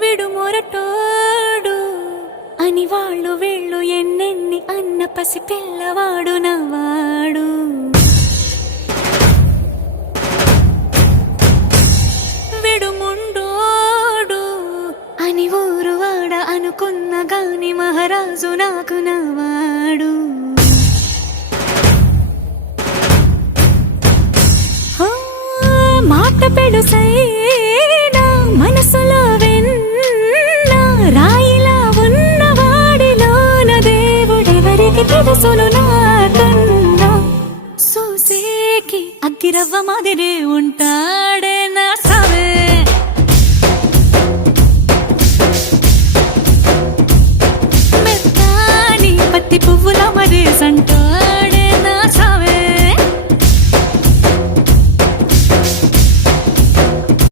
విడు మొరటోడు అని వాళ్ళు వీళ్ళు ఎన్నెన్ని అన్న పసి పిల్లవాడు నవాడు. విడు ముండోడు అని ఊరు వాడ అనుకున్న గాని మహారాజు నాకు నవాడు. మాట పెడుసైనా మనసులో వెన్న రాయిలా ఉన్నవాడిలోన దేవుడెవరికి తెలుసును నాకన్నా. సూసేకి అగ్గిరవ్వ మాదిరి